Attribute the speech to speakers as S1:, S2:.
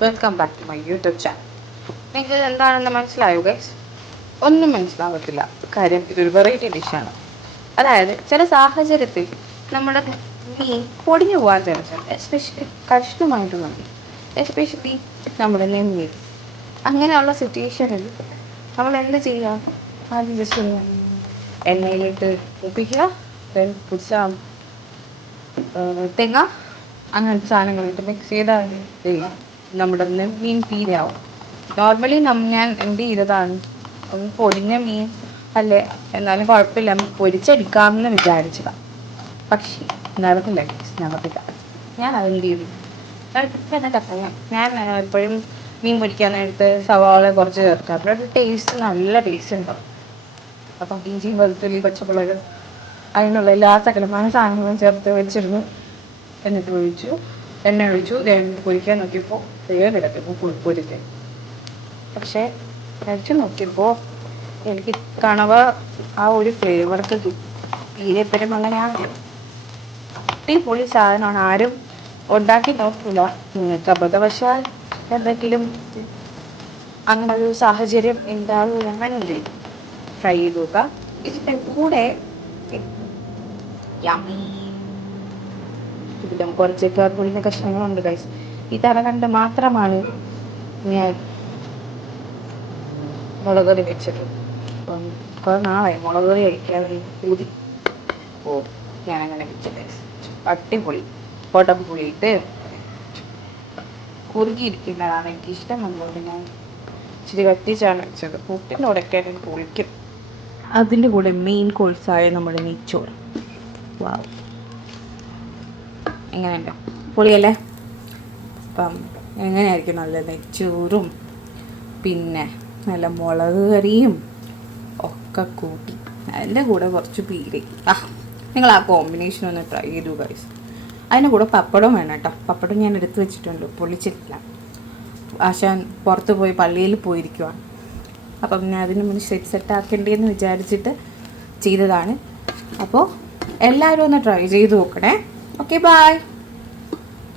S1: Welcome back to my YouTube channel നിങ്ങൾക്ക് എന്താണെന്ന് മനസ്സിലായോ ഗൈസ് ഒന്നും മനസ്സിലാവത്തില്ല. കാര്യം ഇതൊരു വെറൈറ്റി ഡിഷാണ് അതായത് ചില സാഹചര്യത്തിൽ നമ്മുടെ മീൻ പൊടിഞ്ഞു പോകാൻ ചാൻസുണ്ട് എസ്പെഷ്യലി കഷ്ണമായിട്ടുള്ള മീൻ എസ്പെഷ്യലി നമ്മുടെ നെമ്മീൻ അങ്ങനെയുള്ള സിറ്റുവേഷനിൽ നമ്മൾ എന്ത് ചെയ്യാം ആദ്യം ജസ്റ്റ് ഒന്ന് എണ്ണയിലിട്ട് ഉപ്പിക്കുക ദെൻ പുച്ച തേങ്ങ. അങ്ങനത്തെ സാധനങ്ങളിട്ട് മിക്സ് ചെയ്താൽ ചെയ്യാം നമ്മുടെ മീൻ പീരയാവും. നോർമലി ഞാൻ എന്ത് ചെയ്തതാണ്? ഒന്ന് മീൻ അല്ലേ? എന്നാലും കുഴപ്പമില്ല. നമുക്ക് പൊരിച്ചെടുക്കാമെന്ന് വിചാരിച്ചതാണ് പക്ഷേ നടക്കില്ല നടക്കില്ല ഞാൻ അതെന്ത് ചെയ്തു? ഞാൻ എപ്പോഴും മീൻ പൊരിക്കാൻ നേരത്ത് സവാള കുറച്ച് ചേർക്കാം. അപ്പോൾ ടേസ്റ്റ് നല്ല ടേസ്റ്റ് ഉണ്ടാവും. അപ്പം ഇഞ്ചിയും വെളുത്തുള്ളി പച്ചമുളക് അതിനുള്ള എല്ലാ സകലമായ സാധനങ്ങളും ചേർത്ത് വെച്ചിരുന്നു. എന്നിട്ട് ഒഴിച്ചു. എണ്ണ ഒഴിച്ചു രണ്ട് പൊരിക്കാൻ നോക്കിയപ്പോൾ വേറെ കിടക്കുമ്പോൾ പൊരിക്കാൻ പക്ഷേ കഴിച്ചു നോക്കിയപ്പോൾ എനിക്ക് കണവ ആ ഒരു ഫ്ലേവർക്ക് തീരെ പെരുമുള്ള ഞാൻ അടിപൊളി സാധനമാണ്. ആരും ഉണ്ടാക്കി നോക്കില്ല നിങ്ങൾക്ക് അബദ്ധവശാൽ എന്തെങ്കിലും അങ്ങനെ ഒരു സാഹചര്യം അങ്ങനെ ഫ്രൈ ചെയ്ത് നോക്കുക ഇതിന്റെ കൂടെ yummy. ഇതിലും കുറച്ച് കറിപ്പൊടിന്റെ കഷ്ണങ്ങളുണ്ട് ഗൈസ് ഈ തറ കണ്ട് മാത്രമാണ് ഞാൻ മുളക് കറി വെച്ചത്. അപ്പം കുറെ നാളായി മുളക് കറി കഴിക്കാൻ കൂതി ഓ ഞാനങ്ങനെ വെച്ചത് അടിപൊളി. പൊടം പുളിയിട്ട് കുറുകിയിരിക്കുന്നതാണ് എനിക്ക് ഇഷ്ടം അതുകൊണ്ട് ഞാൻ ഇച്ചിരി കത്തിച്ചാണ് വെച്ചത്. ഉടക്കാൻ എനിക്ക് പൊളിക്കും. അതിന്റെ കൂടെ മെയിൻ കോഴ്സായ നമ്മുടെ നെയ്ച്ചോറ്. വാവ് എങ്ങനെയുണ്ട്? പൊളിയല്ലേ? അപ്പം എങ്ങനെയായിരിക്കും നല്ല നെയ്ച്ചോറും പിന്നെ നല്ല മുളക് കറിയും ഒക്കെ കൂട്ടി. അതിന്റെ കൂടെ കുറച്ച് പീരി ആ നിങ്ങൾ ആ കോമ്പിനേഷൻ ഒന്ന് ട്രൈ ചെയ്തു ഗൈസ് അതിന്റെ കൂടെ പപ്പടം വേണം കേട്ടോ. പപ്പടം ഞാൻ എടുത്തു വെച്ചിട്ടുണ്ട്. പൊളിച്ചിട്ടില്ല. ആശാൻ പുറത്ത് പോയി പള്ളിയിൽ പോയിരിക്കുവാണ്. അപ്പം ഞാൻ അതിന് മുന്നേ സെറ്റ് സെറ്റ് എന്ന് വിചാരിച്ചിട്ട് ചെയ്തതാണ്. അപ്പോൾ എല്ലാവരും ഒന്ന് ട്രൈ ചെയ്ത് നോക്കണേ. Okay bye